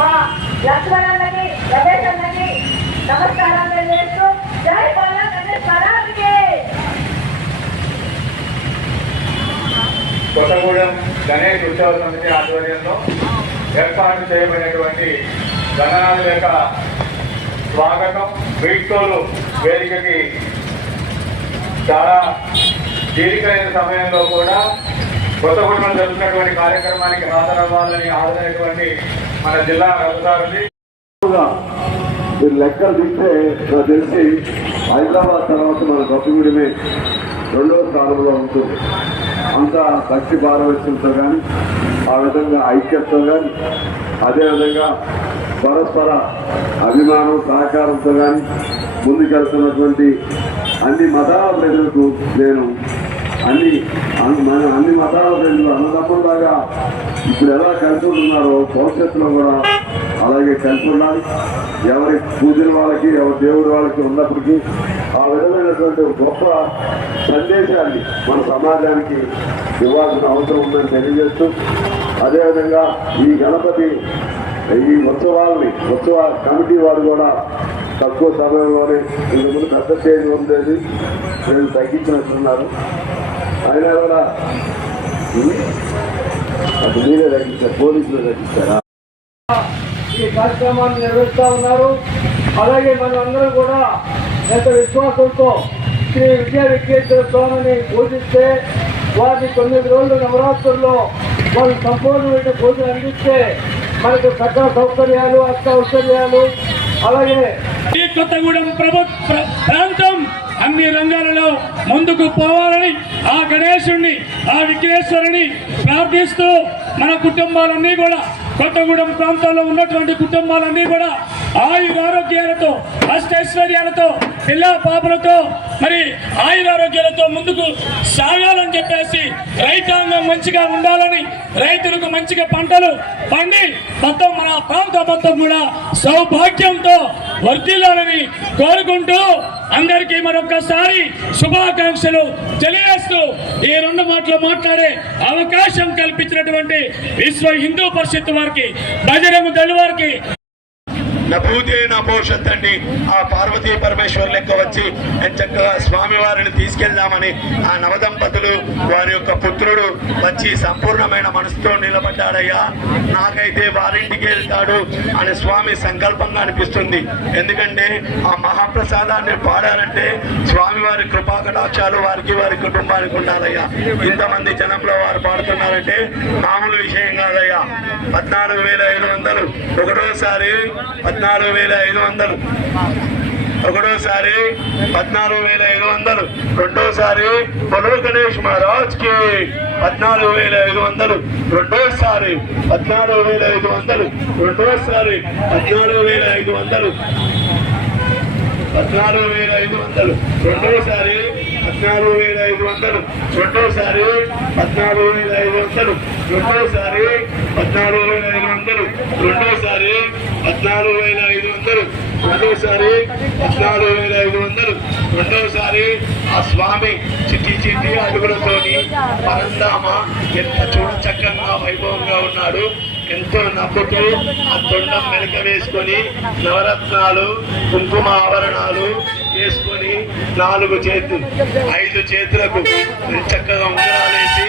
మా లక్ష్మణన్నకి రమేష్ అన్నకి నమస్కారాలు తెలియజేస్తూ జై బాలా గణేష్ మహారాజ్కి. కొత్తగూడెం గణేష్ ఉత్సవ సమితి ఆధ్వర్యంలో ఏర్పాటు చేయబడినటువంటి గణనాథుల యొక్క స్వాగతం వీడ్కోలు వేదికకి చాలా తీరికైన సమయంలో కూడా కొత్తగూడెంలో జరుగుతున్నటువంటి కార్యక్రమానికి హాజరవ్వాలని హాజరైనటువంటి మన జిల్లా అధికారులు మీరు లెక్కలు తీస్తే నాకు తెలిసి హైదరాబాద్ తర్వాత మన కొత్తగూడెమే రెండవ స్థానంలో ఉంటుంది. అంత భక్తి పారవశ్యంతో కానీ ఆ విధంగా ఐక్యతతో కానీ అదేవిధంగా పరస్పర అభిమానం సహకారంతో కానీ ముందుకెళ్తున్నటువంటి అన్ని మతాల ప్రజలకు నేను అన్ని మతాల ప్రజలు అన్నదమ్ములాగా ఇప్పుడు ఎలా కలిసి ఉంటున్నారో భవిష్యత్తులో కూడా అలాగే కలిసి ఉండాలి. ఎవరి పూజలు వాళ్ళకి ఎవరి దేవుడు వాళ్ళకి ఉన్నప్పటికీ ఆ విధమైనటువంటి గొప్ప సందేశాన్ని మన సమాజానికి ఇవ్వాల్సిన అవసరం ఉందని తెలియజేస్తూ అదేవిధంగా ఈ గణపతి ఈ ఉత్సవ కమిటీ వారు కూడా తక్కువ సమయంలోనే ఇంతకుముందు పెద్ద స్టేజ్ ఉండేది నేను తగ్గించినట్టున్నారు. అయినా కూడా అది మీరే తగ్గించారు, పోలీసులు తగ్గించారా? ఈ కార్యక్రమాన్ని నిర్వహిస్తూ ఉన్నారు. అలాగే మనందరం కూడా ఎంత విశ్వాసంతో శ్రీ విజయ విఘ్నేశ్వర స్వామిని పూజిస్తే వారిని 9 రోజుల నవరాత్రుల్లో వాళ్ళు సంపూర్ణమైన పూజలు అందిస్తే మనకు సకల సౌకర్యాలు అష్టౌకర్యాలు అలాగే ఈ కొత్తగూడెం ప్రాంతం అన్ని రంగాలలో ముందుకు పోవాలని ఆ గణేశుణ్ణి ఆ విఘ్నేశ్వరుని ప్రార్థిస్తూ మన కుటుంబాలన్నీ కూడా కొత్తగూడెం ప్రాంతంలో ఉన్నటువంటి కుటుంబాలన్నీ కూడా ఆయురారోగ్యాలతో అష్టైశ్వర్యాలతో పిల్ల పాపలతో మరి ఆయురారోగ్యాలతో ముందుకు సాగాలని చెప్పేసి రైతాంగం మంచిగా ఉండాలని రైతులకు మంచిగా పంటలు పండి మొత్తం మన ప్రాంతం మొత్తం కూడా సౌభాగ్యంతో వర్ధిల్లాలని కోరుకుంటూ అందరికీ మరొకసారి శుభాకాంక్షలు తెలియజేస్తూ ఈ 2 మాటలు మాట్లాడే అవకాశం కల్పించినటువంటి విశ్వ హిందూ పరిషత్ వారికి బజరంగ దళ్ వారికి నా భూతే నా భవిష్యత్ అండి ఆ పార్వతీ పరమేశ్వర్ లెక్క వచ్చి చక్కగా స్వామివారిని తీసుకెళ్దామని ఆ నవదంపతులు వారి యొక్క పుత్రుడు వచ్చి సంపూర్ణమైన మనసుతో నిలబడ్డాడయ్యా. నాకైతే వారింటికి వెళ్తాడు అని స్వామి సంకల్పంగా అనిపిస్తుంది. ఎందుకంటే ఆ మహాప్రసాదాన్ని పాడాలంటే స్వామివారి కృపాకటాక్షాలు వారికి వారి కుటుంబానికి ఉండాలయ్యా. ఇంతమంది జనంలో వారు పాడుతున్నారంటే మామూలు విషయం కాదయ్యా. 14,500 ఒకటోసారి 14,500 ఒకటోసారి 14,500 రెండోసారి బలో గణేష్ మహారాజ్ కి 14,500 రెండోసారి 14,500 రెండోసారి 14,500 14,500 రెండోసారి 14,500 రెండోసారి 14,500 రెండోసారి 14,500 రెండోసారి 14,500 రెండోసారి 14,500 రెండోసారి ఆ స్వామి చిట్టి అడుగులతోని పరంధామ ఎంత చూడచక్కగా వైభవంగా ఉన్నాడు. ఎంతో నవ్వుతూ ఆ తొండం మెలక వేసుకొని నవరత్నాలు కుంకుమ ఆభరణాలు వేసుకొని 4 చేతులు 5 చేతులకు చక్కగా ఉంగరాలేసి